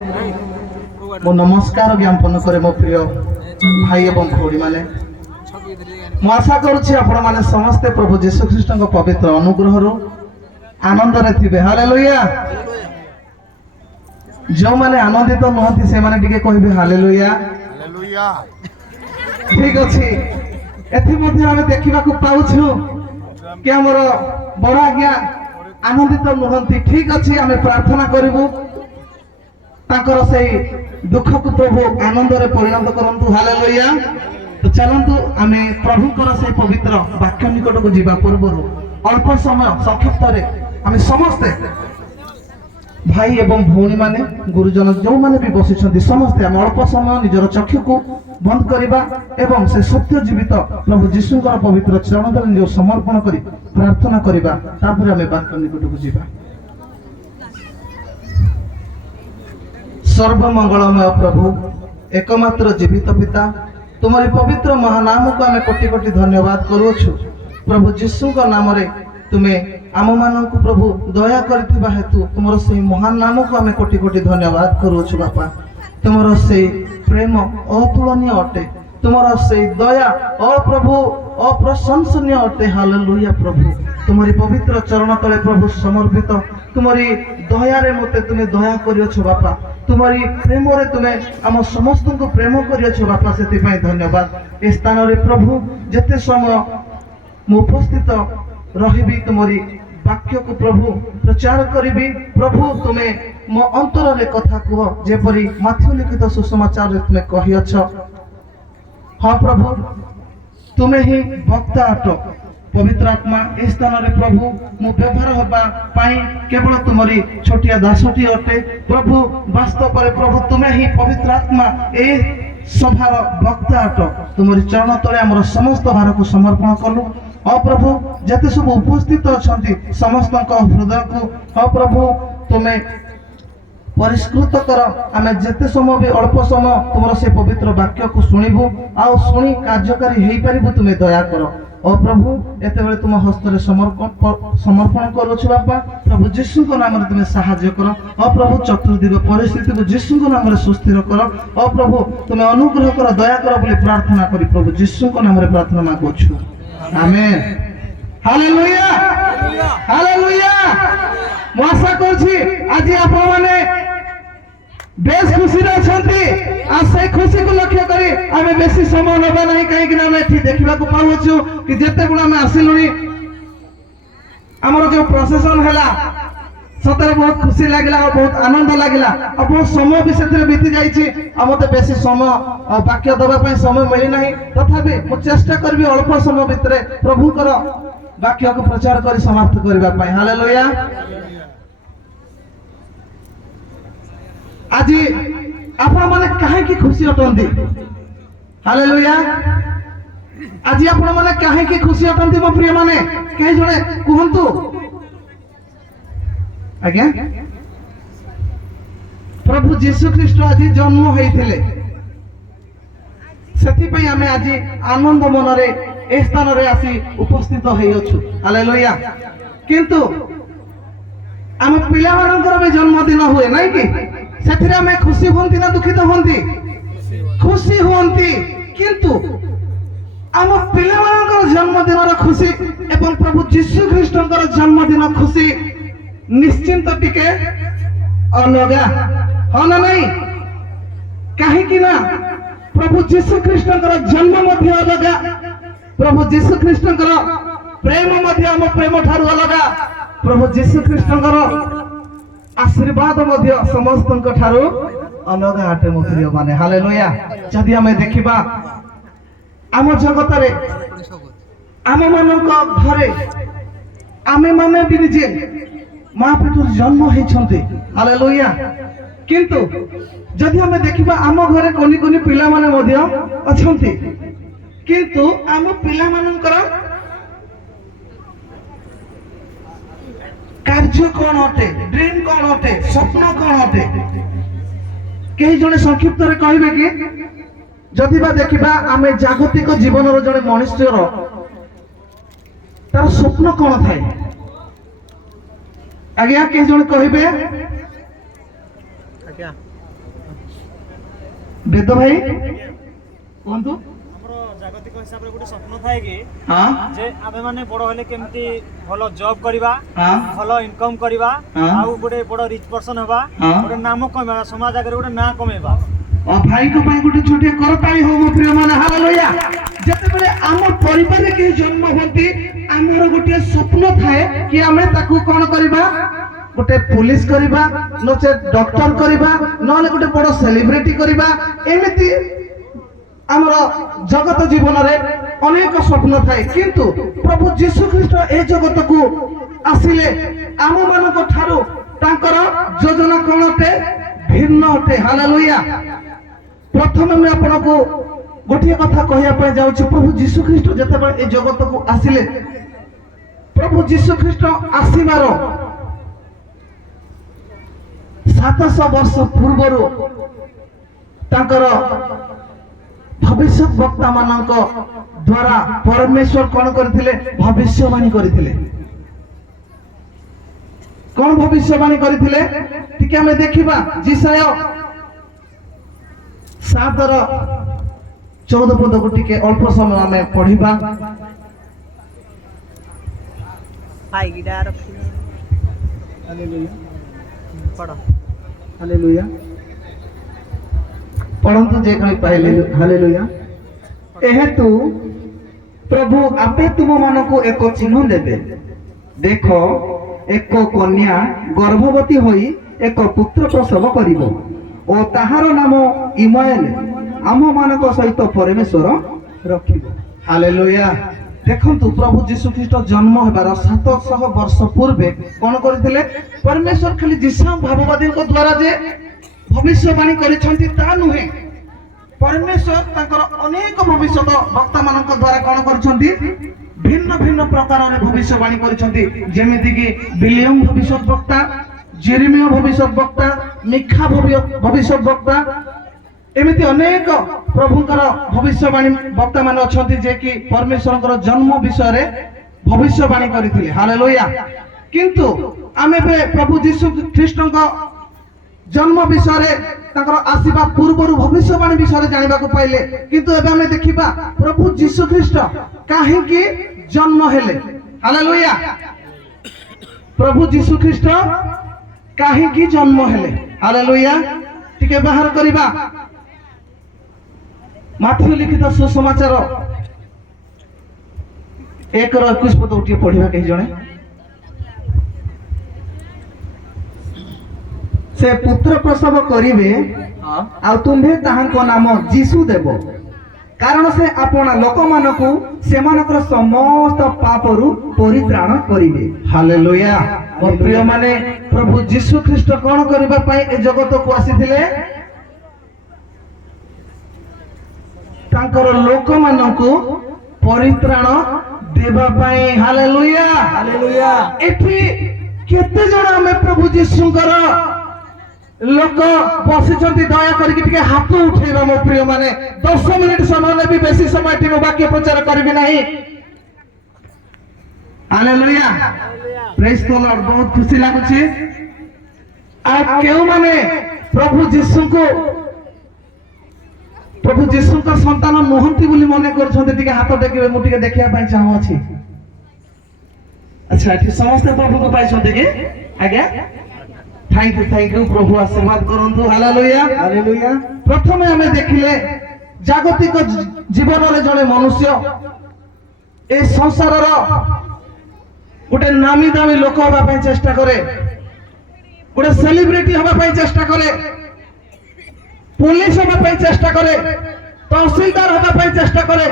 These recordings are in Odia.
मो नमस्कार ज्ञापन करे मो प्रिय भाई एवं भौणी माने मु आशा करुछि आपण माने समस्ते प्रभु जीशु ख्रीष्ट पवित्र अनुग्रह आनंद रे थिबे। हालेलुया। जो माने आनंदित नहति से माने टिके कहबे हालेलुया। हालेलुया। ठीक अछि। एथि मध्ये हम देखिबा को पाउछु कि हमर बड़ आज्ञा आनंदित नहति। ठीक अछि, हमें प्रार्थना करिवु ताकर सेही दुख को प्रभु आनंद रे परिणत करंतु। हालेलुया। तो चलंतु आमे प्रभुकर से पवित्र वाक्य निकट को जीवा पूर्व अल्प समय संक्षिप्त रे आमे समस्ते भाई एवं भौणी माने गुरुजन जो माने भी बसिछंती समस्ते आमे अल्प समय निजर चक्षु को बंद करिबा एवं से सत्य जीवित प्रभु जीशुकर पवित्र चरण तले निज समर्पण करी प्रार्थना करिबा। तापर आमे वाक्य निकट को जीवा। सर्वमंगलमय प्रभु एकमात्र जीवित पिता तुम्हारी पवित्र महानाम को आमे कोटि कोटि धन्यवाद करूछु। प्रभु जीशु का नाम रे तुम्हें आम मान को प्रभु दया करथिबा हेतु तुमर से महान नाम को आमे कोटि कोटि धन्यवाद करूछु। बापा तुमर से प्रेम अतुलनीय अटे, तुमर से दया प्रभु अप्रशंसनीय अटे। हालेलुया। प्रभु तुम्हारी पवित्र चरण तले प्रभु समर्पित तुम्हारी दया रे मते तुम्हें दया करियो बापा, तुम्हारी प्रेम रे तुम्हें आम समस्त को प्रेम करियो बापा, से धन्यवाद। ए स्थान रे प्रभु जेते समय मु उपस्थित रहिबी तुम्हारी वाक्य को प्रभु प्रचार करिबी। प्रभु तुम्हें मो अंतर रे कथा कह जेपरी माथ्यू लिखित सुसमाचार रे तुम्हें कहियछ। हाँ प्रभु तुम्हें ही वक्ता अट। पवित्र आत्मा इस स्थान रे प्रभु मु व्यवहार होबा पाई केवल तुम्हारी छोटिया दासटी अटे। प्रभु वास्तव रे प्रभु तुम्हें ही पवित्र आत्मा ए सभार वक्ता अट। तुम्हारी चरण तले हमर समस्त भार को समर्पण कलु। प्रभु जते सब उपस्थित अछंती समस्त हृदय को प्रभु तुम्हें परिष्कृत कर। आमे जेते समय भी अल्प समय तुमर से पवित्र वाक्य को सुनिबु आ सुनी कार्यकारी हेई परिबु तुम्हें दया कर। प्रभु एते बेले तुम हस्त रे समर्पण करूछु बापा। प्रभु जीशु को नाम रे तुम्हें सहायता कर। प्रभु चतुर्दिग परिस्थिति को जीशु को नाम रे सुस्थिर कर। प्रभु तुम्हें अनुग्रह कर, दया कर बोली प्रार्थना करी प्रभु जीशु को नाम रे प्रार्थना मागुछु। आमेन। हालेलुया। हालेलुया। मु आशा करछि आज आपण माने बेस खुशी रे अछंती आ से खुशी को लक्ष्य करी आमे बेसी समय नबा नहीं, कहीं कि ना एठी देखिबा को पाउछु कि जेते गुण आमे आसिलुनी हमर जो प्रोसेसन हैला सतरे बहुत खुशी लागला और बहुत आनंद लागला और बहुत समय भी सेथरे बीती जाईछि। आ मते बेसी समय वाक्य दबा पय समय मिली नहीं, तथापि मु चेष्टा करबी अल्प समय भितरे प्रभुकर वाक्य को प्रचार करी समाप्त करबा पय। हालेलुया। आज आपण माने काहे की खुशी अटंती। हालेलुया। आज आपण माने काहे की खुशी अटंती मो प्रिय माने कहे जणे कहंतु आज्ञा। प्रभु जीशु ख्रीष्ट आज जन्म होइथिले, सेति पई हमें आज आनंद मन रे ए स्थान रे आसी उपस्थित होई अछु। हालेलुया। किंतु हम पिला मानकर भी जन्मदिन हुए नहीं कि सेथिरे हमें खुशी होंती ना दुखित होंती? खुशी होंती। किंतु आम पिला मानकर जन्मदिन रा खुशी एवं प्रभु जीशु ख्रीष्टकर जन्मदिन खुशी निश्चिंत टिके अलगा हाँ ना नहीं? कहीं कि ना प्रभु जीशु ख्रीष्टकर जन्म मध्य अलगा, प्रभु जीशु ख्रीष्टकर प्रेम मध्य आम प्रेम ठारू अलगा, प्रभु जीशु ख्रीष्टकर आशीर्वाद मध्य समस्त ठारू अलगा अटे मो प्रिय माने। हालेलुया। जदि हमें देखिबा आम जगत रे आम मानक घरे आमे माने भी निजे मां पेटु जन्म होइछंती। हालेलुया। किंतु जदि हमें देखिबा आम घरे कोनी कोनी पिला माने मध्य अछंती, किंतु आम पिला मानकर कार्य कौन अटे, ड्रीम कौन अटे, स्वप्न कौन अटे? कई जने संक्षिप्त रे कहिबे कि जदि बा देखिबा आमे जागतिक जीवन रो जने मनुष्यर तार स्वप्न कौन थाए? आज्ञा कई जने कहिबे ବେଦ ଭାଇ କୁହନ୍ତୁ। ଆମର ଜାଗତିକ ହିସାବରେ ଗୋଟେ ସ୍ୱପ୍ନ ଥାଏ କି ହଁ ଯେ ଆମେ ମାନେ ବଡ ହେଲେ କେମିତି ଭଲ ଜବ୍ କରିବା, ହଁ ଭଲ ଇନକମ୍ କରିବା, ହଁ। ଆଉ ଗୋଟେ ବଡ ରିଚ୍ ପର୍ସନ୍ ହେବା, ହଁ। ଗୋଟେ ନାମ କମେଇବା, ସମାଜ ଆଗରେ ଗୋଟେ ନାଁ କମେଇବା। ଭାଇଙ୍କ ପାଇଁ ଗୋଟେ ଛୋଟିଆ କରତାଳି ହଉ ମୋ ପ୍ରିୟ ମାନେ ହାଲେଲୁୟା। ଯେତେବେଳେ ଆମ ପରିବାରରେ କେହି ଜନ୍ମ ହୁଅନ୍ତି ଆମର ଗୋଟେ ସ୍ୱପ୍ନ ଥାଏ କି ଆମେ ତାକୁ କଣ କରିବା, ଗୋଟେ ପୁଲିସ କରିବା, ନଚେତ୍ ଡକ୍ଟର କରିବା, ନହେଲେ ଗୋଟେ ବଡ ସେଲିବ୍ରିଟି କରିବା। ଏମିତି ଆମର ଜଗତ ଜୀବନରେ ଅନେକ ସ୍ୱପ୍ନ ଥାଏ, କିନ୍ତୁ ପ୍ରଭୁ ଯୀଶୁ ଖ୍ରୀଷ୍ଟ ଏ ଜଗତକୁ ଆସିଲେ ଆମ ମାନଙ୍କ ଠାରୁ ତାଙ୍କର ଯୋଜନା କଣ ଅଟେ, ଭିନ୍ନ ଅଟେ। ହାଲେଲୁୟା। ପ୍ରଥମେ ମୁଁ ଆପଣଙ୍କୁ ଗୋଟିଏ କଥା କହିବା ପାଇଁ ଯାଉଛି। ପ୍ରଭୁ ଯୀଶୁ ଖ୍ରୀଷ୍ଟ ଯେତେବେଳେ ଏ ଜଗତକୁ ଆସିଲେ, ପ୍ରଭୁ ଯୀଶୁ ଖ୍ରୀଷ୍ଟ ଆସିବାର 700 ବର୍ଷ ପୂର୍ବରୁ ତାଙ୍କର ଭବିଷ୍ୟତ ବକ୍ତା ମାନଙ୍କ ଦ୍ୱାରା ପରମେଶ୍ୱର କଣ କରିଥିଲେ, ଭବିଷ୍ୟବାଣୀ କରିଥିଲେ। କଣ ଭବିଷ୍ୟବାଣୀ କରିଥିଲେ ଟିକେ ଆମେ ଦେଖିବା। ଯିଶାୟ 7:14 ପଦକୁ ଟିକେ ଅଳ୍ପ ସମୟ ଆମେ ପଢିବା। ହାଲେଲୁୟା। ପଢନ୍ତୁ ଯେ କହି ପାଇଲେ। ହାଲେଲୁୟା। ଏହେତୁ ପ୍ରଭୁ ଆପେ ତୁମ ମାନଙ୍କୁ ଏକ ଚିହ୍ନ ଦେବେ। ଦେଖ, ଏକ କନ୍ୟା ଗର୍ଭବତୀ ହୋଇ ଏକ ପୁତ୍ର ପ୍ରସବ କରିବ ଓ ତାହାର ନାମ ଇମାଏଲ, ଆମ ମାନଙ୍କ ସହିତ ପରମେଶ୍ୱର ରଖିବ। ହାଲେଲୁୟା। ଦେଖନ୍ତୁ, ପ୍ରଭୁ ଯୀଶୁ ଖ୍ରୀଷ୍ଟ ଜନ୍ମ ହେବାର 700 ବର୍ଷ ପୂର୍ବେ କଣ କରିଥିଲେ, ପରମେଶ୍ୱର ଖାଲି ଯୀଶୁ ଭାବବାଦୀଙ୍କ ଦ୍ୱାରା ଯେ ଭବିଷ୍ୟବାଣୀ କରିଛନ୍ତି ତା ନୁହେଁ, ପରମେଶ୍ୱର ତାଙ୍କର ଅନେକ ଭବିଷ୍ୟତ ବକ୍ତା ମାନଙ୍କ ଦ୍ୱାରା କଣ କରିଛନ୍ତି, ଭିନ୍ନ ଭିନ୍ନ ପ୍ରକାରରେ ଭବିଷ୍ୟବାଣୀ କରିଛନ୍ତି। ଯେମିତିକି ବିଲିୟମ ଭବିଷ୍ୟତ ବକ୍ତା, ଜେରେମିୟ ଭବିଷ୍ୟତ ବକ୍ତା, ମିଖା ଭବିଷ୍ୟତ ବକ୍ତା, ଏମିତି ଅନେକ ପ୍ରଭୁଙ୍କର ଭବିଷ୍ୟବାଣୀ ବକ୍ତା ମାନେ ଅଛନ୍ତି ଯେ କି ପରମେଶ୍ୱରଙ୍କର ଜନ୍ମ ବିଷୟରେ ଭବିଷ୍ୟବାଣୀ କରିଥିଲେ। ହାଲେଲୁୟା। କିନ୍ତୁ ଆମେ ଏବେ ପ୍ରଭୁ ଯୀଶୁ ଖ୍ରୀଷ୍ଟଙ୍କ ଜନ୍ମ ବିଷୟରେ, ତାଙ୍କର ଆସିବା ପୂର୍ବରୁ ଭବିଷ୍ୟବାଣୀ ବିଷୟରେ ଜାଣିବାକୁ ପାଇଲେ। କିନ୍ତୁ ଏବେ ଆମେ ଦେଖିବା ପ୍ରଭୁ ଯୀଶୁ ଖ୍ରୀଷ୍ଟ କାହିଁକି ଜନ୍ମ ହେଲେ। ହାଲେଲୁୟା। ପ୍ରଭୁ ଯୀଶୁ ଖ୍ରୀଷ୍ଟ କାହିଁକି ଜନ୍ମ ହେଲେ। ହାଲେଲୁୟା। ଟିକେ ବାହାର କରିବା ମାଥିଉ ଲିଖିତ ସୁସମାଚାର 1:21 ପଦ ଟିକେ ପଢିବା କେହି ଜଣେ। ସେ ପୁତ୍ର ପ୍ରସବ କରିବେ ଆଉ ତୁମ୍ଭେ ତାହାଙ୍କ ନାମ ଯୀଶୁ ଦେବ, କାରଣ ସେ ଆପଣା ଲୋକମାନଙ୍କୁ ସେମାନଙ୍କର ସମସ୍ତ ପାପରୁ ପରିତ୍ରାଣ କରିବେ। ହାଲେଲୁୟା। ମୋ ପ୍ରିୟ ମାନେ, ପ୍ରଭୁ ଯୀଶୁ ଖ୍ରୀଷ୍ଟ କଣ କରିବା ପାଇଁ ଏ ଜଗତକୁ ଆସିଥିଲେ, ତାଙ୍କର ଲୋକମାନଙ୍କୁ ପରିତ୍ରାଣ ଦେବା ପାଇଁ। ହାଲେଲୁୟା। ହାଲେଲୁୟା। ଏଠି କେତେ ଜଣ ଆମେ ପ୍ରଭୁ ଯୀଶୁଙ୍କର ଲୋକ ବସିଛନ୍ତି, ଦୟା କରିକି ଟିକେ ହାତ ଉଠେଇବା। ମୋ ପ୍ରିୟ ମାନେ, 10 ମିନିଟ ସମୟ ନେବି, ବେଶୀ ସମୟ ଏଠି ମୁଁ ବାକ୍ୟ ପ୍ରଚାର କରିବି ନାହିଁ। ହାଲେଲୁୟା। ପ୍ରେଜ୍ ଦ ଲର୍ଡ। ବହୁତ ଖୁସି ଲାଗୁଛି। ଆଉ କେଉଁମାନେ ପ୍ରଭୁ ଯୀଶୁଙ୍କ ସନ୍ତାନ ନୁହନ୍ତି ବୋଲି ମନେ କରୁଛନ୍ତି, ଟିକେ ହାତ ଟେକିବେ, ମୁଁ ଟିକେ ଦେଖିବା ପାଇଁ ଚାହୁଁଅଛି। ଆଚ୍ଛା, ଏଠି ସମସ୍ତେ ପ୍ରଭୁଙ୍କୁ ପାଇଛନ୍ତି କି? ଆଜ୍ଞା, ଥ୍ୟାଙ୍କ ୟୁ। ପ୍ରଭୁ ଆଶୀର୍ବାଦ କରନ୍ତୁ। ହାଲେଲୁୟା। ହାଲେଲୁୟା। ପ୍ରଥମେ ଆମେ ଦେଖିଲେ ଜାଗତିକ ଜୀବନରେ ଜଣେ ମନୁଷ୍ୟ ଏ ସଂସାରର ଗୋଟେ ନାମୀ ଦାମୀ ଲୋକ ହେବା ପାଇଁ ଚେଷ୍ଟା କରେ, ଗୋଟେ ସେଲିବ୍ରିଟି ହେବା ପାଇଁ ଚେଷ୍ଟା କରେ, ପୁଲିସ ହେବା ପାଇଁ ଚେଷ୍ଟା କରେ, ତହସିଲଦାର ହେବା ପାଇଁ ଚେଷ୍ଟା କରେ,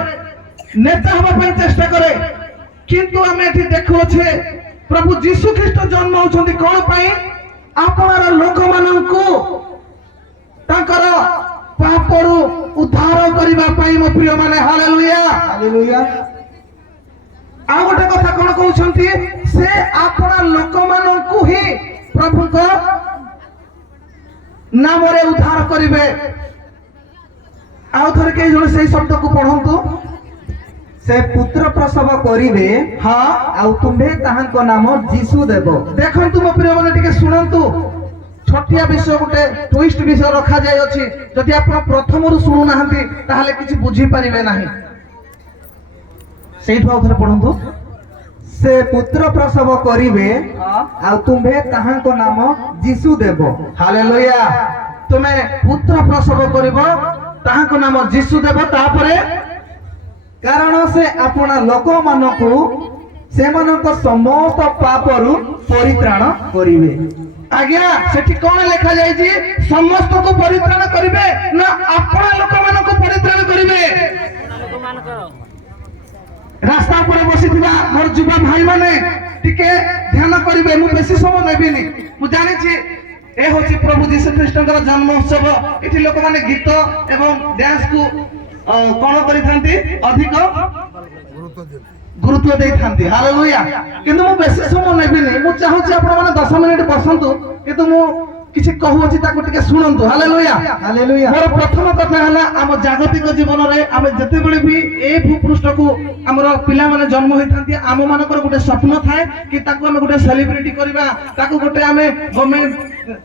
ନେତା ହେବା ପାଇଁ ଚେଷ୍ଟା କରେ। କିନ୍ତୁ ଆମେ ଏଠି ଦେଖୁଅଛେ ପ୍ରଭୁ ଯୀଶୁ ଖ୍ରୀଷ୍ଟ ଜନ୍ମ ହେଉଛନ୍ତି କଣ ପାଇଁ, ଆପଣାର ଲୋକମାନଙ୍କୁ ତାଙ୍କର ପାପରୁ ଉଦ୍ଧାର କରିବା ପାଇଁ। ମୋ ପ୍ରିୟ ମାନେ, ହାଲେଲୁୟା। ହାଲେଲୁୟା। ଆଉ ଗୋଟେ କଥା କଣ କହୁଛନ୍ତି, ସେ ଆପଣା ଲୋକମାନଙ୍କୁ ହିଁ ପ୍ରଭୁଙ୍କ ନାମରେ ଉଦ୍ଧାର କରିବେ। ଆଉ ଥରେ କେହି ଜଣେ ସେଇ ଶବ୍ଦକୁ ପଢନ୍ତୁ। ସେ ପୁତ୍ର ପ୍ରସବ କରିବେ, ଆଉ ତୁମ୍ଭେ ତାହାଙ୍କ ନାମ ଯୀଶୁ ଦେବ। ଦେଖନ୍ତୁ ମୋ ପ୍ରିୟ ମାନେ, ଟିକେ ଶୁଣନ୍ତୁ। ଛୋଟିଆ ବିଷୟ ଗୋଟେ ଟୁଇଷ୍ଟ ବିଷୟ ରଖାଯାଇଅଛି। ଯଦି ଆପଣ ପ୍ରଥମରୁ ଶୁଣୁନାହାନ୍ତି ତାହେଲେ କିଛି ବୁଝିପାରିବେ ନାହିଁ। ସେଇଠୁ ଆଉ ଥରେ ପଢନ୍ତୁ। ସେ ପୁତ୍ର ପ୍ରସବ କରିବେ ଆଉ ତୁମ୍ଭେ ତାହାଙ୍କ ନାମ ଯୀଶୁ ଦେବ। ହାଲେଲୁୟା। ତୁମେ ପୁତ୍ର ପ୍ରସବ କରିବ, ତାହାଙ୍କ ନାମ ଯୀଶୁ ଦେବ। ତାପରେ କାରଣ ସେ ଆପଣା ଲୋକମାନଙ୍କୁ ସେମାନଙ୍କ ସମସ୍ତ ପାପରୁ ପରିତ୍ରାଣ କରିବେ। ଆଜ୍ଞା ସେଠି କଣ ଲେଖା ଯାଇଛି? ସମସ୍ତଙ୍କୁ ପରିତ୍ରାଣ କରିବେ ନା ଆପଣା ଲୋକମାନଙ୍କୁ ପରିତ୍ରାଣ କରିବେ? ରାସ୍ତା ଉପରେ ବସିଥିବା ମୋର ଯୁବା ଭାଇ ମାନେ ଟିକେ ଧ୍ୟାନ କରିବେ। ମୁଁ ବେଶୀ ସମୟ ନେବିନି। ମୁଁ ଜାଣିଛି ଏ ହଉଛି ପ୍ରଭୁ ଯୀଶୁ ଖ୍ରୀଷ୍ଟଙ୍କର ଜନ୍ମ ଉତ୍ସବ। ଏଠି ଲୋକମାନେ ଗୀତ ଏବଂ ଡ୍ୟାନ୍ସ କୁ କଣ କରିଥାନ୍ତି? ଅଧିକ ଗୁରୁତ୍ୱ ଦେଇଥାନ୍ତି। ହାଲେଲୁୟା। କିନ୍ତୁ ମୁଁ ବେଶୀ ସମୟ ନେବିନି। ମୁଁ ଚାହୁଁଛି ଆପଣମାନେ 10 ମିନିଟ ବସନ୍ତୁ, କିନ୍ତୁ ମୁଁ କିଛି କହୁଅଛି ତାକୁ ଟିକେ ଶୁଣନ୍ତୁ। ହାଲେଲୁୟା। ହାଲେଲୁୟା। ମୋର ପ୍ରଥମ କଥା ହେଲା, ଆମ ଜାଗତିକ ଜୀବନରେ ଆମେ ଯେତେବେଳେ ବି ଏ ଭୂପୃଷ୍ଠକୁ ଆମର ପିଲାମାନେ ଜନ୍ମ ହୋଇଥାନ୍ତି, ଆମ ମାନଙ୍କର ଗୋଟେ ସ୍ୱପ୍ନ ଥାଏ କି ତାକୁ ଆମେ ଗୋଟେ ସେଲିବ୍ରିଟି କରିବା, ତାକୁ ଗୋଟେ ଆମେ ଗଭର୍ଣ୍ଣମେଣ୍ଟ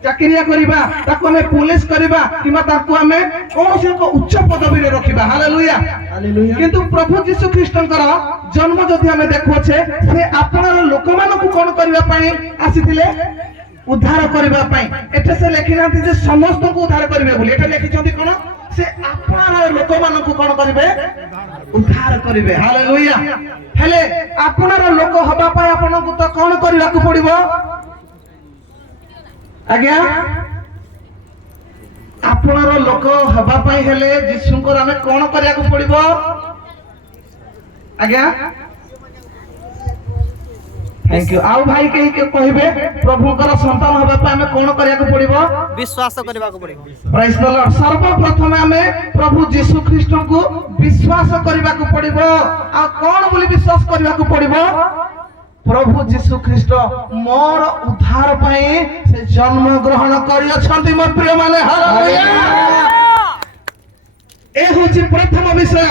ଚାକିରିଆ କରିବା, ତାକୁ ଆମେ ପୋଲିସ କରିବା, କିମ୍ବା ତାକୁ ଆମେ କୌଣସି ଏକ ଉଚ୍ଚ ପଦବୀରେ ରଖିବା। ହାଲେଲୁୟା। ହାଲେଲୁୟା। କିନ୍ତୁ ପ୍ରଭୁ ଯୀଶୁ ଖ୍ରୀଷ୍ଟଙ୍କର ଜନ୍ମ ଯଦି ଆମେ ଦେଖୁଛେ, ସେ ଆପଣାର ଲୋକମାନଙ୍କୁ କଣ କରିବା ପାଇଁ ଆସିଥିଲେ? ଉଦ୍ଧାର କରିବା ପାଇଁ। ଏଠି ସେ ଲେଖିନାହାନ୍ତି ଯେ ସମସ୍ତଙ୍କୁ ଉଦ୍ଧାର କରିବେ ବୋଲି। ଏଠି ଲେଖିଛନ୍ତି କଣ? ସେ ଆପଣାର ଲୋକମାନଙ୍କୁ କଣ କରିବେ? ଉଦ୍ଧାର କରିବେ। ହାଲେଲୁୟା। ହେଲେ ଆପଣାର ଲୋକ ହବା ପାଇଁ ଆପଣଙ୍କୁ ତ କଣ କରିବାକୁ ପଡିବ? ଆଜ୍ଞା ଆପଣାର ଲୋକ ହବା ପାଇଁ ହେଲେ ଯୀଶୁଙ୍କର ଆମେ କଣ କରିବାକୁ ପଡିବ? ଆଜ୍ଞା ଥ୍ୟାଙ୍କ ୟୁ। ଆଉ ଭାଇ କେହି କହିବେ ପ୍ରଭୁଙ୍କର ସନ୍ତାନ ହେବା ପାଇଁ ଆମେ କଣ କରିବାକୁ ପଡିବ? ବିଶ୍ୱାସ କରିବାକୁ ପଡ଼ିବ। ପ୍ରାଇଜ୍ ଦ ଲର୍ଡ। ସର୍ବପ୍ରଥମେ ଆମେ ପ୍ରଭୁ ଯୀଶୁ ଖ୍ରୀଷ୍ଟଙ୍କୁ ବିଶ୍ୱାସ କରିବାକୁ ପଡିବ। ଆଉ କଣ ବୋଲି ବିଶ୍ୱାସ କରିବାକୁ ପଡିବ? ପ୍ରଭୁ ଯୀଶୁ ଖ୍ରୀଷ୍ଟ ମୋର ଉଦ୍ଧାର ପାଇଁ ସେ ଜନ୍ମ ଗ୍ରହଣ କରିଅଛନ୍ତି ମୋ ପ୍ରିୟ ମାନେ। ହାଲେଲୁୟା। ଏ ହେଉଛି ପ୍ରଥମ ବିଷୟ।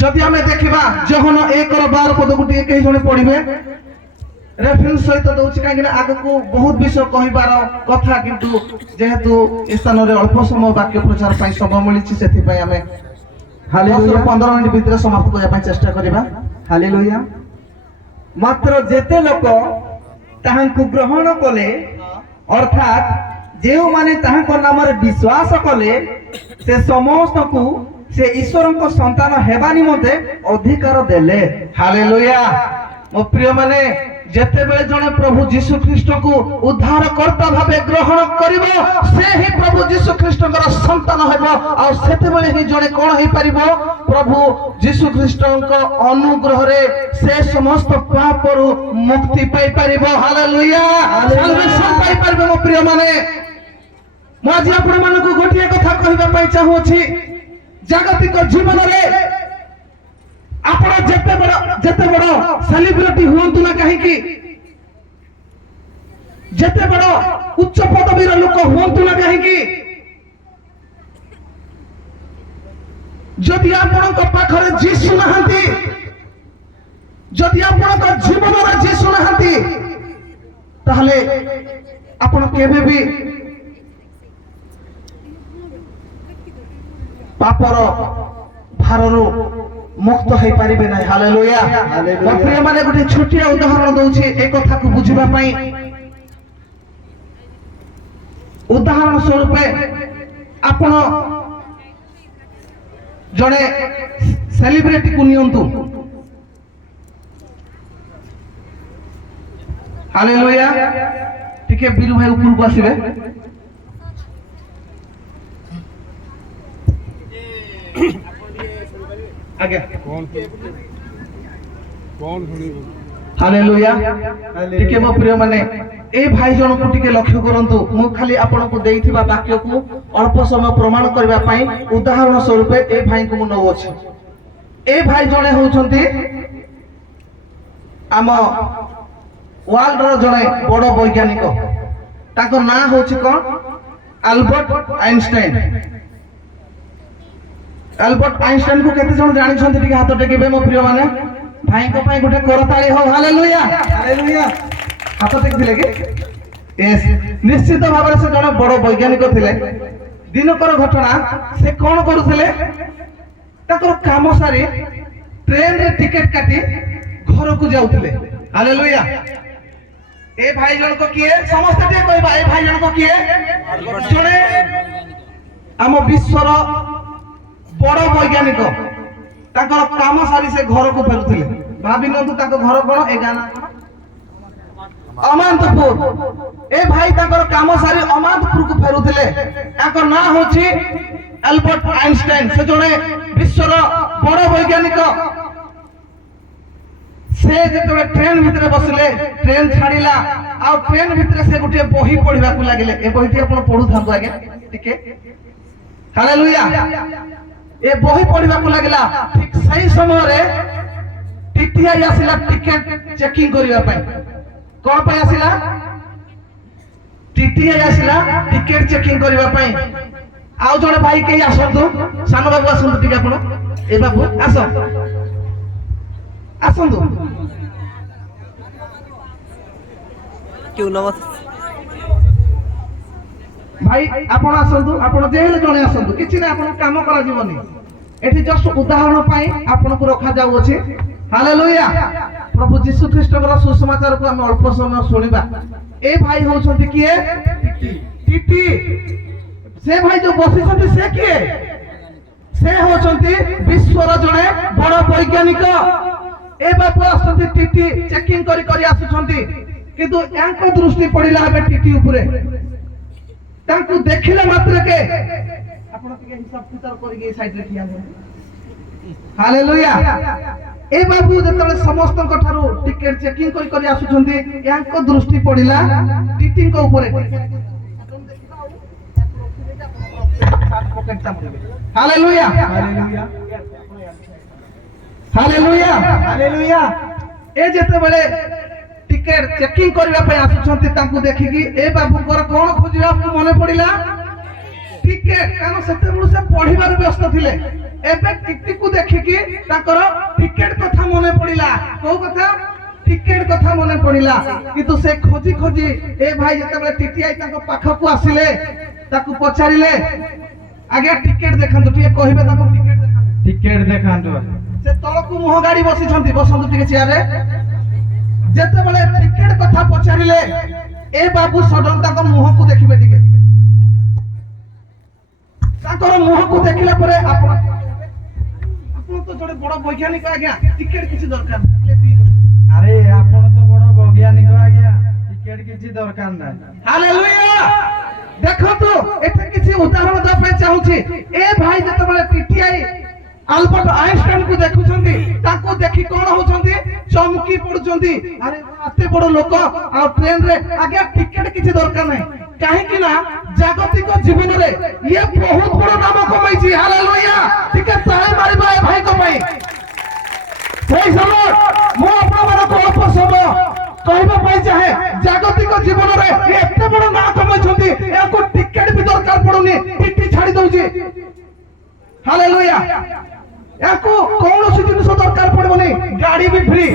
ଯଦି ଆମେ ଦେଖିବା ଯୋହନ 1:12 ପଦକୁ ଟିକେ କେହି ଜଣେ ପଢିବେ। ରେଫରେନ୍ସ ସହିତ ଦଉଛି କାହିଁକି ନା ଆଗକୁ ବହୁତ ବିଷୟ କହିବାର କଥା, କିନ୍ତୁ ଯେହେତୁ ଏ ସ୍ଥାନରେ ଅଳ୍ପ ସମୟ ବାକ୍ୟ ପ୍ରଚାର ପାଇଁ ସମୟ ମିଳିଛି, ସେଥିପାଇଁ ଆମେ 10ରୁ 15 ମିନିଟ ଭିତରେ ସମାପ୍ତ କରିବା ପାଇଁ ଚେଷ୍ଟା କରିବା। ହାଲେଲୁୟା। ମାତ୍ର ଯେତେ ଲୋକ ତାହାଙ୍କୁ ଗ୍ରହଣ କଲେ, ଅର୍ଥାତ୍ ଯେଉଁମାନେ ତାହାଙ୍କ ନାମରେ ବିଶ୍ୱାସ କଲେ, ସେ ସମସ୍ତଙ୍କୁ ସେ ଈଶ୍ୱରଙ୍କ ସନ୍ତାନ ହେବା ନିମନ୍ତେ ଅଧିକାର ଦେଲେ। ହାଲେଲୁୟା। ମୋ ପ୍ରିୟ ମାନେ, ଯେତେବେଳେ ଜଣେ ପ୍ରଭୁ ଯୀଶୁ ଖ୍ରୀଷ୍ଟଙ୍କୁ ଉଦ୍ଧାରକର୍ତ୍ତା ଭାବେ ଗ୍ରହଣ କରିବ, ସେ ହିଁ ପ୍ରଭୁ ଯୀଶୁ ଖ୍ରୀଷ୍ଟଙ୍କର ସନ୍ତାନ ହେବ। ଆଉ ସେତେବେଳେ ହିଁ ଜଣେ କଣ ହେଇପାରିବ? ପ୍ରଭୁ ଯୀଶୁ ଖ୍ରୀଷ୍ଟଙ୍କ ଅନୁଗ୍ରହରେ ସେ ସମସ୍ତ ପାପରୁ ମୁକ୍ତି ପାଇପାରିବ। ହାଲେଲୁୟା। ସାଲ୍ଭେସନ୍ ପାଇପାରିବ। ମୋ ପ୍ରିୟ ମାନେ, ମୁଁ ଆଜି ଆପଣମାନଙ୍କୁ ଗୋଟିଏ କଥା କହିବା ପାଇଁ ଚାହୁଁଅଛି। ଜାଗତିକ ଜୀବନରେ ଆପଣ ଯେତେ ବଡ ସେଲିବ୍ରିଟି ହୁଅନ୍ତୁ ନା କାହିଁକି, ଯେତେ ବଡ ଉଚ୍ଚ ପଦବୀର ଲୋକ ହୁଅନ୍ତୁ ନା କାହିଁକି, ଯଦି ଆପଣଙ୍କ ପାଖରେ ଯୀଶୁ ନାହାନ୍ତି, ଯଦି ଆପଣଙ୍କ ଜୀବନରେ ଯୀଶୁ ନାହାନ୍ତି, ତାହେଲେ ଆପଣ କେବେ ବି ପାପର ଭାରରୁ ମୁକ୍ତ ହେଇପାରିବେ ନାହିଁ। ହାଲେଲୁୟା। ମୋ ପ୍ରିୟ ମାନେ, ଗୋଟେ ଛୋଟିଆ ଉଦାହରଣ ଦଉଛି ଏ କଥାକୁ ବୁଝିବା ପାଇଁ। ଉଦାହରଣ ସ୍ୱରୂପ ଆପଣ ଜଣେ ସେଲିବ୍ରିଟିକୁ ନିଅନ୍ତୁ। ହାଲେଲୁୟା। ଟିକେ ବିରୁ ଭାଇ ଉପରକୁ ଆସିବେ। ଆଜ୍ଞା ହାଲେଲୁୟା। ଟିକେ ମୋ ପ୍ରିୟ ମାନେ, এই ভাই জনକୁ ଟିକେ লক্ষ্ୟ କରନ୍ତୁ। ମୁଁ ଖାଲି ଆପଣଙ୍କୁ ଦେଇଥିବା ବାକ୍ୟକୁ ଅଳ୍ପ ସମୟ ପ୍ରମାଣ କରିବା ପାଇଁ ଉଦାହରଣ ସ୍ୱରୂପ এই ଭାଇଙ୍କୁ ମୁଁ ନଉଅଛି। এই ଭାଇ ଜଣେ ହେଉଛନ୍ତି ଆମ ୱାର୍ଲଡର ଜଣେ ବଡ଼ ବୈଜ୍ଞାନିକ। ତାଙ୍କ ନାଁ ହେଉଛି କ'ଣ? Albert Einstein. ଆଲବର୍ଟ ଆଇନଷ୍ଟାଇନକୁ କେତେ ଜଣ ଜାଣିଛନ୍ତି? ଟିକେ ହାତ ଟେକିବେ ମୋ ପ୍ରିୟ ମାନେ। ଭାଇଙ୍କ ପାଇଁ ଗୋଟେ କରତାଳି ହଉ ହାଲେଲୁୟା ହାଲେଲୁୟା ହାତ ଟେକିଥିଲେ କି Yes, ନିଶ୍ଚିତ ଭାବରେ ସେ ଜଣେ ବଡ଼ ବୈଜ୍ଞାନିକ ଥିଲେ ଦିନକର ଘଟଣା ସେ କଣ କରୁଥିଲେ ତାଙ୍କର କାମ ସାରି ଟ୍ରେନରେ ଟିକେଟ କାଟି ଘରକୁ ଯାଉଥିଲେ ହାଲେଲୁୟା ए भाई जन को किए समस्त टे कहबा ए भाई जन को किए जने आम विश्वर बड़ वैज्ञानिक ताकर काम सारी से घर को फेरुथिले भाबी नंतु ताको घर कोन ए गाना अमांतपुर ए भाई ताकर काम सारी अमांतपुर को फेरुथिले ताकर ना होछि अल्बर्ट आइंस्टाइन से जने विश्वर बड़ वैज्ञानिक से जेतबे ट्रेन भितरे बसले ट्रेन छाड़िला आ ट्रेन भितरे से गोटे बही पढिबा को लागले ए बहीटी आपण पढु थांतु आगे टिके हालेलुया ए बही पढिबा को लागला ठीक सही समय रे टीटीआई आसिला टिकट चेकिंग करिवा पई कोन पई आसिला टीटीआई आसिला टिकट चेकिंग करिवा पई आउ जणे भाई केही आसंतु सानो बाबू आसंतु टिके आपण ए बाबू आसो आसंतु क्यों नमस भाई आपण आसंतु आपण जेहेले जणे आसंतु किछि ना आपण काम करा जीवनी एठी जस्ट उदाहरण पाई आपण को रखा जाउ अछि हालेलुया प्रभु यीशु ख्रीष्टकर सुसमाचार को हम अल्प समय सुनिबा ए भाई होछंती किए टीटी से भाई जो बसी छथि से किए से होछंती विश्वर जणे बड़ वैज्ञानिक ए बाबू आसंती टीटी चेकिंग करी करी आसुछंती किंतु यांको दृष्टि पड़िला हबे टीटी ऊपरे तांको देखिले मात्र के आपण के हिसाब किताब करी के साइड रे ठिया हो हालेलुया ए बाबू जतले समस्त को ठारो टिकट चेकिंग करी करी आसुछंती यांको दृष्टि पड़िला टीटी को ऊपरे हालेलुया हालेलुया हालेलुया हालेलुया ए जेते बेले टिकट चेकिंग करबा पे आसुछंती तांको देखिकी ए बाबू कर कोन खोजिबा को मने पड़िला टिकट कानो सेते बेलु से पढिबार व्यस्त थिले एबे टिकटी को देखिकी ताकर टिकट कथा मने पड़िला को कथा टिकट कथा मने पड़िला किंतु से खोजी खोजी ए भाई जेते बेले टीटीआई तांको पाख को आसिले ताको पचारिले आगे टिकट देखंतु टिके कहिबे ताको टिकट देखांतु से तळकु मुह गाड़ी बसी छंती बसंतु टिके चेयर रे जेते बेले टिकट कथा पचारिले ए बाबू सडन ताको मुह को देखिबे टिके ताकर मुह को देखिला परे आपण तो जोडे बड़ वैज्ञानिक आज्ञा टिकट किछि दरकार अरे आपण तो बड़ वैज्ञानिक आज्ञा टिकट किछि दरकार नै हालेलुया देखो तो एठे किछि उदाहरण द पे चाहूची ए भाई जेते बेले टीटीआई अल्बर्ट आइंस्टाइन को देखुछंती ताको देखि कोन होछंती चमकी पडुछंती अरे आते बड़ लोक आ ट्रेन रे आगे टिकट किछि दरकार नै काहे कि ना जागतिक जीवन रे ये बहुत बड़ नाम कमाई छी हालेलुया टिकट ताळे मारिबा ए भाई को पई होई समय मो अपना मन को अल्प समय कहबा पई चाहे जागतिक जीवन रे एते बड़ नाम कमाई छंती एको टिकट भी दरकार पडुनी टिटी छाडी दउची हालेलुया याको कौन सी जिनिस दरकार पड़बनी गाड़ी भी फ्री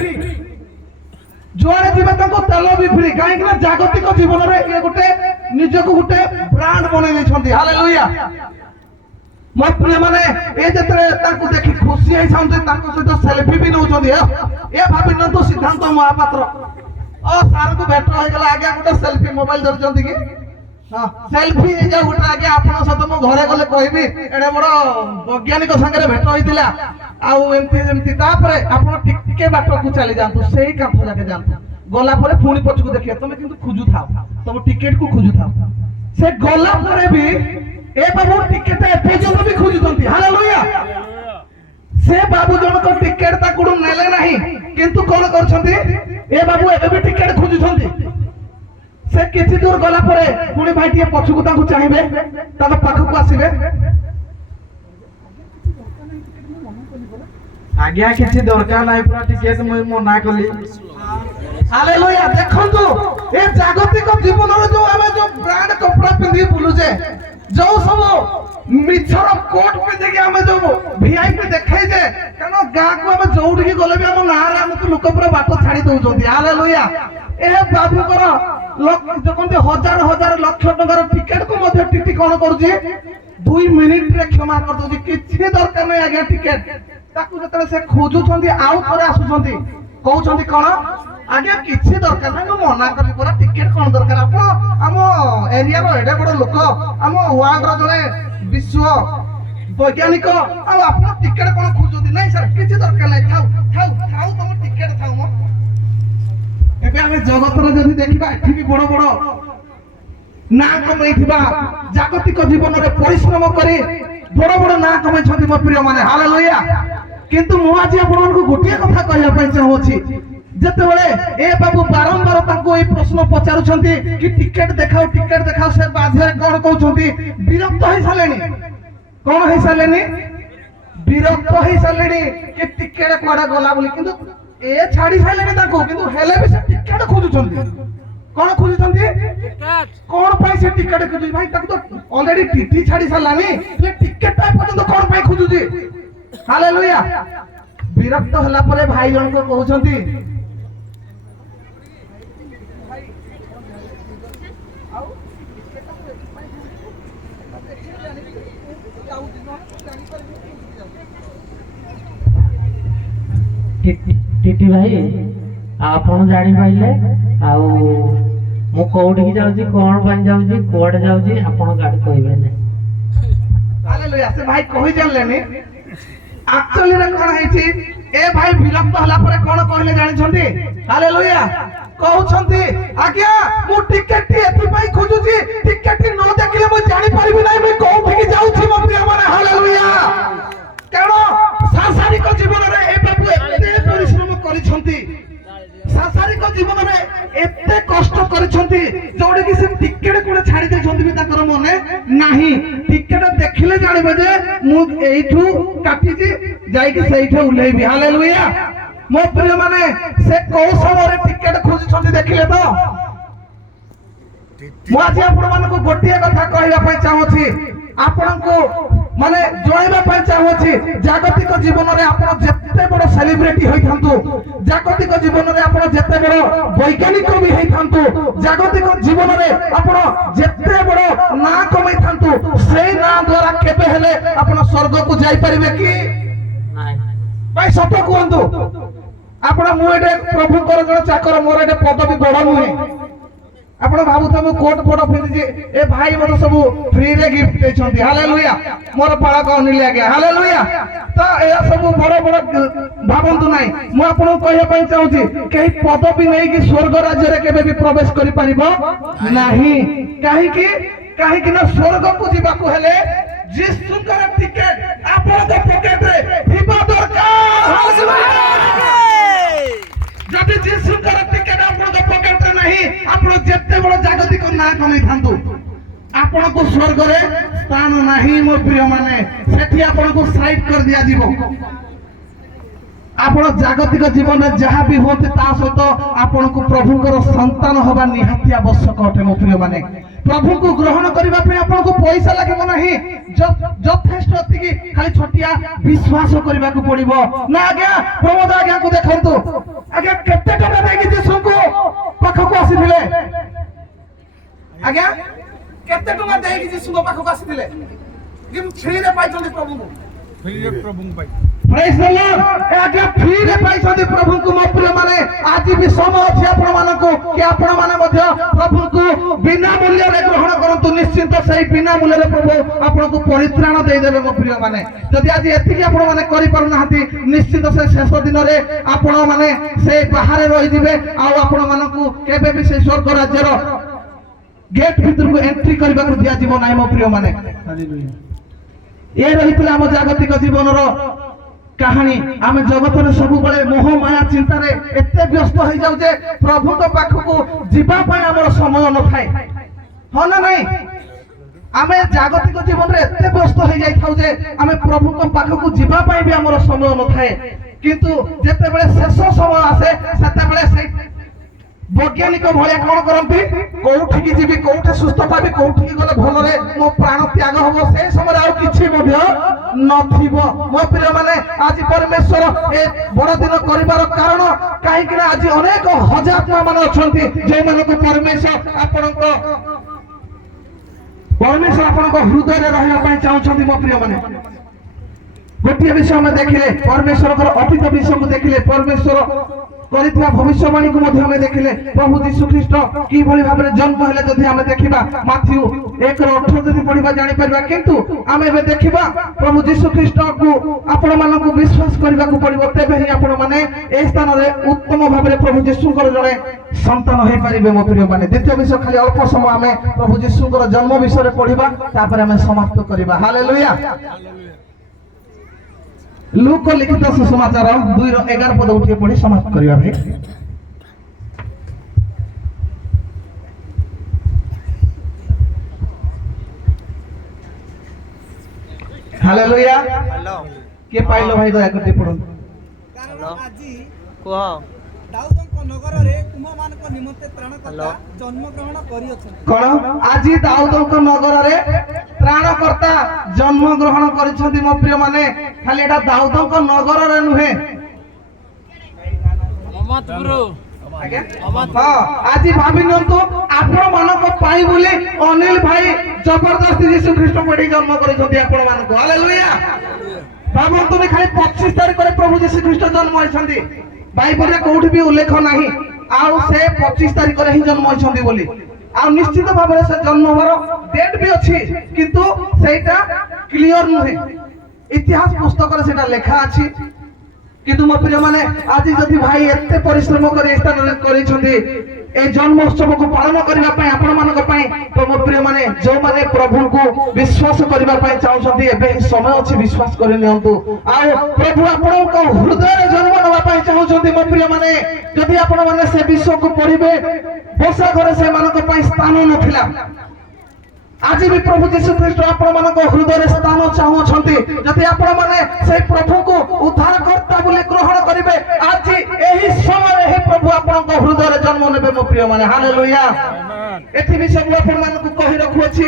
जुआरे जीवा ताको तेल भी फ्री काहे कि ना जागतिक जीवन रे ये गोटे निजको गोटे ब्रांड बनै नै छथि हालेलुया मत माने ए जतरे ताको देखि खुशी आइ छथि ताको सहित सेल्फी भी नउ छथि ए भाबि न तो सिद्धांत महापात्र ओ सार को भेट होय गेला आगे गोटे सेल्फी मोबाइल धर छथि कि हां सेल्फी ए जा गोटे आगे आपन सहित मो घरे गले कहबी एडे बड़ वैज्ञानिक संगे भेट होइतिला आउ एमती तापरे आपण टिके बाट को चली जांतु सेही कांथ जाके जांतु गला परे पुणी पछ को देखिए तुम किंतु खोजु थाओ तुम टिकट को खोजु थाओ से गला परे भी ए बाबू टिकट एपर्यंत भी खोजुतंती हालेलुया से बाबू जन को टिकट ता कुडु नेले नाही किंतु कोन करछंती ए बाबू एबे भी टिकट खोजुतंती से किछि दूर गला परे पुणी भाईटिए पछ को ताको चाहिबे ताको पाख को आसीबे आज्ञा किछि दरकार नै पूरा टिकट मो ना कली हालेलुया देखंतु ए जागतिक जीवन रे जो हमें जो ब्रांड कपड़ा पिंदी बुलु जे जो सब मिछर कोट पे जे हमें जो वीआईपी देखाई जे कनो ଗାଁକୁ ଆମେ ଯୋଉଠିକି ଗଲେ ବି ଆମ ନାଁରେ ଆମକୁ ଲୋକ ପୁରା ବାଟ ଛାଡି ଦଉଛନ୍ତି। ହାଲେଲୁୟା। ଏ ବାବୁଙ୍କର କହନ୍ତି ହଜାର ହଜାର ଲକ୍ଷ ଟଙ୍କାର ଟିକେଟ କୁ ମଧ୍ୟ ଟିଟି କଣ କରୁଛି 2 ମିନିଟରେ କ୍ଷମା କରିଦଉଛି। କିଛି ଦରକାର ନାହିଁ ଆଜ୍ଞା ଟିକେଟ। ତାକୁ ଯେତେବେଳେ ସେ ଖୋଜୁଛନ୍ତି ଆଉ ଥରେ ଆସୁଛନ୍ତି କହୁଛନ୍ତି କଣ ଆଜ୍ଞା କିଛି ଦରକାର ନାହିଁ, ମୁଁ ମନା କଲି ପରା ଟିକେଟ କଣ ଦରକାର, ଆପଣ ଆମ ଏରିଆର ଏଡେ ବଡ ଲୋକ, ଆମ ୱାର୍ଲଡର ଜଣେ ବିଶ୍ୱ ବୈଜ୍ଞାନିକ, ଆଉ ଆପଣ ଟିକେଟ କଣ ଖୋଜୁଛନ୍ତି? ନାଇଁ ସାର୍ କିଛି ଦରକାର ନାହିଁ, ଥାଉ ଥାଉ ଥାଉ ତମ ଟିକେଟ ଥାଉ। ମ ଏବେ ଆମେ ଜଗତର ଯଦି ଦେଖିବା ଏଠି ବି ବଡ ବଡ ନାଁ କମେଇଥିବା ଜାଗତିକ ଜୀବନରେ ପରିଶ୍ରମ କରି ବଡ ବଡ ନାଁ କମେଇଛନ୍ତି ମୋ ପ୍ରିୟ ମାନେ। ହାଲେଲୁୟା। କିନ୍ତୁ ମୁଁ ଆଜି ଆପଣମାନଙ୍କୁ ଗୋଟିଏ କଥା କହିବା ପାଇଁ ଚାହୁଁଛି, ଯେତେବେଳେ ଏ ବାବୁ ବାରମ୍ବାର ତାଙ୍କୁ ଏଇ ପ୍ରଶ୍ନ ପଚାରୁଛନ୍ତି କି ଟିକେଟ ଦେଖାଉ ସେ ବାଧ୍ୟରେ କଣ କହୁଛନ୍ତି? ବିରକ୍ତ ହେଇସାରିଲେଣି। କଣ ହେଇସାରିଲେଣି? ବିରକ୍ତ ହେଇସାରିଲେଣି କି ଟିକେଟ କୁଆଡେ ଗଲା ବୋଲି। କିନ୍ତୁ ଏ ଛାଡି ସାରିଲେଣି ତାଙ୍କୁ, କିନ୍ତୁ ହେଲେ ବି ସେ ଟିକେଟ ଖୋଜୁଛନ୍ତି। କଣ ଖୋଜୁଛନ୍ତି? କଣ ପାଇଁ ସେ ଟିକେଟ ଖୋଜୁଛି? ଭାଇ ତାକୁ ତ ଅଲରେଡି ଟିଟି ଛାଡି ସାରିଲାନି, ହେଲେ ଟିକେଟ ପର୍ଯ୍ୟନ୍ତ କଣ ପାଇଁ ଖୋଜୁଛି? ହାଲେଲୁୟା। ବିରକ୍ତ ହେଲା ପରେ ଭାଇ ଜଣକ କହୁଛନ୍ତି ଟିଟି ଭାଇ ଆପଣ ଜାଣିପାରିଲେ ଆଉ ମୁଁ କୋଉଠିକି ଯାଉଛି, କଣ ପାଇଁ ଯାଉଛି, କୁଆଡେ ଯାଉଛି ଆପଣ ଗାଡି କହିବେ ନାହିଁ। ହାଲେଲୁୟା। ସେ ଭାଇ କହି ଜାଣିଲେନି ଆକ୍ଚୁଆଲି ରେ କଣ ହେଇଛି। ଏ ଭାଇ ବିରକ୍ତ ହେଲା ପରେ କଣ କହିଲେ ଜାଣିଛନ୍ତି? ହାଲେଲୁୟା। କହୁଛନ୍ତି ଆଜ୍ଞା ମୁଁ ଟିକେଟ ଏଥିପାଇଁ ଖୋଜୁଛି, ଟିକେଟ ନ ଦେଖିଲେ ମୁଁ ଜାଣିପାରିବି ନାହିଁ ମୁଁ କୋଉଠିକି ଯାଉଛି ମୋ ପ୍ରିୟ ମାନେ। ହାଲେଲୁୟା। କାରଣ ସାଂସାରିକ ଜୀବନରେ ଏ ବାବୁ ଏତେ ପରିଶ୍ରମ କରିଛନ୍ତି, ସାଂସାରିକ ଜୀବନରେ ଏତେ କଷ୍ଟ କରିଛନ୍ତି, ଯୋଉଠିକି ସେ ଟିକେଟ କୋଉଠି ଛାଡି ଦେଇଛନ୍ତି ବି ତାଙ୍କର ମନେ ନାହିଁ। ଟିକେଟ ଦେଖିଲେ ଜାଣିବେ ଯେ ମୁଁ ଏଇଠୁ କାଟିଛି ଯାଇକି ସେଇଠି ଓହ୍ଲେଇବି। ହାଲେଲୁୟା। ମୋ ପ୍ରିୟ ମାନେ ସେ କୋଉ ସମୟରେ ଟିକେଟ ଖୋଜୁଛନ୍ତି ଦେଖିଲେ ତ? ମୁଁ ଆଜି ଆପଣମାନଙ୍କୁ ଗୋଟିଏ କଥା କହିବା ପାଇଁ ଚାହୁଁଛି, ଆପଣଙ୍କୁ ମାନେ ଜଣାଇବା ପାଇଁ ଚାହୁଁଛି, ଜାଗତିକ ଜୀବନରେ ଆପଣ ଯେତେ ବଡ ସେଲିବ୍ରିଟି ହୋଇଥାନ୍ତୁ, ଜାଗତିକ ଜୀବନରେ ଆପଣ ଯେତେ ବଡ ବୈଜ୍ଞାନିକ ବି ହେଇଥାନ୍ତୁ, ଜାଗତିକ ଜୀବନରେ ଆପଣ ଯେତେ ବଡ ନାଁ କମେଇଥାନ୍ତୁ, ସେଇ ନାଁ ଦ୍ୱାରା କେବେ ହେଲେ ଆପଣ ସ୍ୱର୍ଗକୁ ଯାଇପାରିବେ କି? ଭାଇ ସତ କୁହନ୍ତୁ। ଆପଣ ମୁଁ ଏଟେ ପ୍ରଭୁଙ୍କର ଜଣେ ଚାକର, ମୋର ଏଟେ ପଦବୀ ବଡ ନୁହେଁ। ଆପଣ ଭାବୁଥିବେ ମୁଁ କୋଟ ଫୋଟ ପିନ୍ଧିଛି, ଏ ଭାଇ ମତେ ସବୁ ଫ୍ରିରେ ଗିଫ୍ଟ ଦେଇଛନ୍ତି। ହାଲେଲୁୟା। ମୋର ପାଳକ ଅନିଲ ଆଜ୍ଞା। ହାଲେଲୁୟା। ତ ଏହା ସବୁ ବଡ ବଡ ଭାବନ୍ତୁ ନାହିଁ। ମୁଁ ଆପଣଙ୍କୁ କହିବା ପାଇଁ ଚାହୁଁଛି, କେହି ପଦବୀ ନେଇକି ସ୍ୱର୍ଗ ରାଜ୍ୟରେ କେବେ ବି ପ୍ରବେଶ କରିପାରିବ ନାହିଁ। କାହିଁକି? କାହିଁକି ନା ସ୍ୱର୍ଗକୁ ଯିବାକୁ ହେଲେ ଯୀଶୁଙ୍କର ଟିକେଟ ଆପଣଙ୍କ ପକେଟରେ ଥିବା ଦରକାର। ଯଦି ଯୀଶୁଙ୍କର ଟିକେଟ ଆପଣଙ୍କ ପକେଟରେ ନାହିଁ, ଆପଣ ଯେତେ ବଡ ଜାଗତିକ ନାଁ କମେଇଥାନ୍ତୁ, ଆପଣଙ୍କୁ ସ୍ୱର୍ଗରେ ସ୍ଥାନ ନାହିଁ ମୋ ପ୍ରିୟ ମାନେ। ସେଠି ଆପଣଙ୍କୁ ସାଇଡ କରି ଦିଆଯିବ। ଆପଣ ଜାଗତିକ ଜୀବନରେ ଯାହା ବି ହୁଅନ୍ତି ତା ସହିତ ଆପଣଙ୍କୁ ପ୍ରଭୁଙ୍କର ସନ୍ତାନ ହବା ନିହାତି ଆବଶ୍ୟକ ଅଟେ ମୋ ପ୍ରିୟ ମାନେ। ପ୍ରଭୁଙ୍କୁ ଗ୍ରହଣ କରିବା ପାଇଁ ଆପଣଙ୍କୁ ପଇସା ଲାଗିବ ନାହିଁ, ଯଥେଷ୍ଟ ଏତିକି ଖାଲି ଛୋଟିଆ ବିଶ୍ୱାସ କରିବାକୁ ପଡିବ। ନା ଆଜ୍ଞା ପ୍ରମୋଦ ଆଜ୍ଞାକୁ ଦେଖନ୍ତୁ, ଆଜ୍ଞା କେତେ ଟଙ୍କା ଦେଇକି ଯୀଶୁଙ୍କୁ ପାଖକୁ ଆସିଥିଲେ? ଆଜ୍ଞା କେତେ ଟଙ୍କା ଦେଇକି ଯୀଶୁଙ୍କ ପାଖକୁ ଆସିଥିଲେ? କିନ୍ତୁ ଫ୍ରିରେ ପାଇଛନ୍ତି ପ୍ରଭୁଙ୍କୁ। ପ୍ରେଜ୍ ଦ ଲର୍ଡ। ଆଜ୍ଞା ଫ୍ରିରେ ପାଇଛନ୍ତି ପ୍ରଭୁଙ୍କୁ ମୋ ପ୍ରିୟ ମାନେ। ଆଜି ବି ସମୟ ଅଛି ଆପଣମାନଙ୍କୁ କି ଆପଣମାନେ ମଧ୍ୟ ପ୍ରଭୁଙ୍କୁ ବିନା ମୂଲ୍ୟରେ ଗ୍ରହଣ କରନ୍ତୁ। ନିଶ୍ଚିନ୍ତ ସେଇ ବିନା ମୂଲ୍ୟରେ ପ୍ରଭୁ ଆପଣଙ୍କୁ ପରିତ୍ରାଣ ଦେଇଦେବେ ମୋ ପ୍ରିୟ ମାନେ। ଯଦି ଆଜି ଏତିକି ଆପଣମାନେ କରିପାରୁନାହାନ୍ତି, ନିଶ୍ଚିନ୍ତ ସେ ଶେଷ ଦିନରେ ଆପଣମାନେ ସେ ବାହାରେ ରହିଯିବେ, ଆଉ ଆପଣମାନଙ୍କୁ କେବେ ବି ସେ ସ୍ୱର୍ଗ ରାଜ୍ୟର ଗେଟ୍ ଭିତରକୁ ଏଣ୍ଟ୍ରି କରିବାକୁ ଦିଆଯିବ ନାହିଁ ମୋ ପ୍ରିୟ ମାନେ। ଏ ରହିଥିଲା ଆମ ଜାଗତିକ ଜୀବନର କାହାଣୀ। ଆମେ ଜଗତରେ ସବୁବେଳେ ମୋହ ମାୟା ଚିନ୍ତାରେ ଏତେ ବ୍ୟସ୍ତ ହେଇଯାଉ ଯେ ପ୍ରଭୁଙ୍କ ପାଖକୁ ଯିବା ପାଇଁ ଆମର ସମୟ ନଥାଏ। ହଁ ନା ନାଇଁ? ଆମେ ଜାଗତିକ ଜୀବନରେ ଏତେ ବ୍ୟସ୍ତ ହେଇଯାଇଥାଉ ଯେ ଆମେ ପ୍ରଭୁଙ୍କ ପାଖକୁ ଯିବା ପାଇଁ ବି ଆମର ସମୟ ନଥାଏ। କିନ୍ତୁ ଯେତେବେଳେ ଶେଷ ସମୟ ଆସେ, ସେତେବେଳେ ସେଇ ବୈଜ୍ଞାନିକ ଭଳିଆ କଣ କରନ୍ତି, କୋଉଠିକି ଯିବି, କୋଉଠି ସୁସ୍ଥ ପାଇବି, କୋଉଠିକି ଗଲେ ଭଲରେ ମୋ ପ୍ରାଣ ତ୍ୟାଗ ହବ, ସେ ସମୟରେ ଆଉ କିଛି ମଧ୍ୟ ନଥିବ। ମୋ ପ୍ରିୟମାନେ ଆଜି ପରମେଶ୍ୱର ଏ ବଡ଼ଦିନ କରିବାର କାରଣ କାହିଁକି ନା ଆଜି ଅନେକ ହଜାତ୍ମା ମାନେ ଅଛନ୍ତି ଯେଉଁମାନଙ୍କୁ ପରମେଶ୍ୱର ଆପଣଙ୍କ ହୃଦୟରେ ରହିବା ପାଇଁ ଚାହୁଁଛନ୍ତି। ମୋ ପ୍ରିୟମାନେ ଗୋଟିଏ ବିଷୟ ଆମେ ଦେଖିଲେ ପରମେଶ୍ୱରଙ୍କର ଅତୀତ ବିଷୟକୁ ଦେଖିଲେ ପରମେଶ୍ୱର କରିଥିବା ଭବିଷ୍ୟବାଣୀକୁ ମଧ୍ୟ ଆମେ ଦେଖିଲେ ପ୍ରଭୁ ଯୀଶୁ ଖ୍ରୀଷ୍ଟ କିଭଳି ଭାବରେ ଜନ୍ମ ହେଲେ ଯଦି ଆମେ ଦେଖିବା ମାଥ୍ୟୁ 1:18 ଯଦି ପଢିବା ଜାଣିପାରିବା। କିନ୍ତୁ ଆମେ ଏବେ ଦେଖିବା ପ୍ରଭୁ ଯୀଶୁ ଖ୍ରୀଷ୍ଟକୁ ଆପଣମାନଙ୍କୁ ବିଶ୍ୱାସ କରିବାକୁ ପଡିବ, ତେବେ ହିଁ ଆପଣମାନେ ଏହି ସ୍ଥାନରେ ଉତ୍ତମ ଭାବରେ ପ୍ରଭୁ ଯୀଶୁଙ୍କର ଜଣେ ସନ୍ତାନ ହେଇପାରିବେ। ମୋ ପ୍ରିୟମାନେ ଦ୍ୱିତୀୟ ବିଷୟ ଖାଲି ଅଳ୍ପ ସମୟ ଆମେ ପ୍ରଭୁ ଯୀଶୁଙ୍କର ଜନ୍ମ ବିଷୟରେ ପଢିବା, ତାପରେ ଆମେ ସମାପ୍ତ କରିବା। ହାଲେଲୁୟା। ଲୁକ ଲିଖିତ ସୁସମାଚାର 2:11 ପଦ ଉଠିଏ ପଢି ସମାପ୍ତ କରିବା ଭାଇ। ହାଲେଲୁୟା। ହ୍ୟାଲୋ କିଏ ପାଇଲ ଭାଇ ଦୟାକରି ଟିକେ ପଢନ୍ତୁ। କାରଣ ଆଜି କୁହ। ଦାଉଦଙ୍କ ନଗରରେ ତୁମମାନଙ୍କ ନିମନ୍ତେ ତ୍ରାଣକର୍ତ୍ତା ଜନ୍ମଗ୍ରହଣ କରିଅଛନ୍ତି। କଣ ଆଜି ଦାଉଦଙ୍କ ନଗରରେ ତ୍ରାଣକର୍ତ୍ତା ଜନ୍ମ ଗ୍ରହଣ କରିଛନ୍ତି। ମୋ ପ୍ରିୟ ମାନେ ଖାଲି ଏଟା ଦାଉଦଙ୍କ ନଗରରେ ନୁହେଁ, ଆଜ୍ଞା ହଁ ଆଜି ଭାବି ନିଅନ୍ତୁ ଆପଣ ମାନଙ୍କ ପାଇଁ ବୋଲି ଅନିଲ ଭାଇ ଜବରଦସ୍ତି ଯୀଶୁ ଖ୍ରୀଷ୍ଟ ଏଠି ଜନ୍ମ କରିଛନ୍ତି ଆପଣ ମାନଙ୍କୁ। ହାଲେଲୁୟା। ଭାବନ୍ତୁନି ଖାଲି 25 ତାରିଖରେ ପ୍ରଭୁ ଯୀଶୁ ଖ୍ରୀଷ୍ଟ ଜନ୍ମ ହୋଇଛନ୍ତି, ବାଇବଲରେ କୋଉଠି ବି ଉଲ୍ଲେଖ ନାହିଁ ଆଉ ସେ 25 ତାରିଖରେ ହିଁ ଜନ୍ମ ହୋଇଛନ୍ତି ବୋଲି। ଆଉ ନିଶ୍ଚିତ ଭାବରେ ସେ ଜନ୍ମ ହବାର ଡେଟ୍ ବି ଅଛି, କିନ୍ତୁ ସେଇଟା କ୍ଲିୟର ନୁହେଁ। ଇତିହାସ ପୁସ୍ତକରେ ସେଟା ଲେଖା ଅଛି। କିନ୍ତୁ ମୋ ପ୍ରିୟମାନେ ଆଜି ଯଦି ଭାଇ ଏତେ ପରିଶ୍ରମ କରି ଏ ସ୍ଥାନରେ କରିଛନ୍ତି এই জন্ম উৎসবକୁ ପାଳନ କରିବା ପାଇଁ ଆପଣମାନଙ୍କ ପାଇଁ, ତ ମୋ ପ୍ରିୟମାନେ ଯେଉଁମାନେ ପ୍ରଭୁଙ୍କୁ ବିଶ୍ୱାସ କରିବା ପାଇଁ ଚାହୁଁଛନ୍ତି ଏବେ ସମୟ ଅଛି, ବିଶ୍ୱାସ କରି ନିଅନ୍ତୁ। ଆଉ ପ୍ରଭୁ ଆପଣଙ୍କ ହୃଦୟରେ ଜନ୍ମ ନେବା ପାଇଁ ଚାହୁଁଛନ୍ତି। ମୋ ପ୍ରିୟମାନେ ଯଦି ଆପଣମାନେ ସେ ବିଷୟକୁ ପଢିବେ, ବସା ଘରେ ସେମାନଙ୍କ ପାଇଁ ସ୍ଥାନ ନଥିଲା। ଆଜି ବି ପ୍ରଭୁ ଯୀଶୁ ଖ୍ରୀଷ୍ଟ ଆପଣମାନଙ୍କ ହୃଦୟରେ ସ୍ଥାନ ଚାହୁଁଛନ୍ତି। ଯଦି ଆପଣମାନେ ସେଇ ପ୍ରଭୁଙ୍କୁ ଉଦ୍ଧାରକର୍ତ୍ତା ବୋଲି ଗ୍ରହଣ କରିବେ, ଆଜି ଏହି ସମୟରେ ହିଁ ପ୍ରଭୁ ଆପଣଙ୍କ ହୃଦୟରେ ଜନ୍ମ ନେବେ। ମୋ ପ୍ରିୟମାନେ ହାଲେଲୁୟା। ଏଠି ବି ସବୁ ଆପଣମାନଙ୍କୁ କହି ରଖୁଅଛି,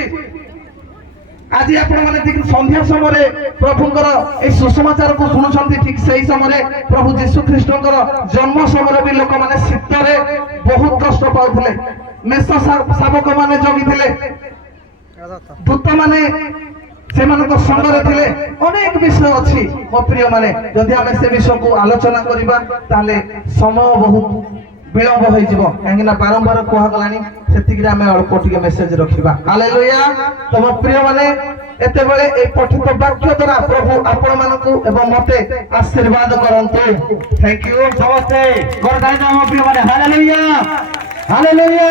ଆଜି ଆପଣମାନେ ଠିକ ସନ୍ଧ୍ୟା ସମୟରେ ପ୍ରଭୁଙ୍କର এই ସୁସମାଚାରକୁ ଶୁଣୁଛନ୍ତି, ଠିକ ସେହି ସମୟରେ ପ୍ରଭୁ ଯୀଶୁ ଖ୍ରୀଷ୍ଟଙ୍କର ଜନ୍ମ ସମୟରେ ବି ଲୋକମାନେ ଶୀତରେ ବହୁତ କଷ୍ଟ ପାଉଥିଲେ। ମେଷ ଶାବକ ମାନେ ଜଗିଥିଲେ, ଦୂତ ମାନେ ସେମାନଙ୍କ ସଙ୍ଗରେ ଥିଲେ। ଅନେକ ବିଷୟ ଅଛି ମୋ ପ୍ରିୟ ମାନେ, ଯଦି ଆମେ ସେ ବିଷୟକୁ ଆଲୋଚନା କରିବା ତାହେଲେ ସମୟ ବହୁତ ବିଳମ୍ବ ହେଇଯିବ, କାହିଁକି ନା ବାରମ୍ବାର କୁହାଗଲାଣି। ସେତିକିରେ ଆମେ ଅଳ୍ପ ଟିକେ ମେସେଜ ରଖିବା। ହାଲେଲୁୟା। ତ ମୋ ପ୍ରିୟ ମାନେ ଏତେବେଳେ এই ପଠିତ ବାକ୍ୟ ଦ୍ୱାରା ପ୍ରଭୁ ଆପଣମାନଙ୍କୁ ଏବଂ ମତେ ଆଶୀର୍ବାଦ କରନ୍ତୁ। Thank you. ସମସ୍ତେ ମୋ ପ୍ରିୟ ମାନେ ହାଲେଲୁୟା ହାଲେଲୁୟା।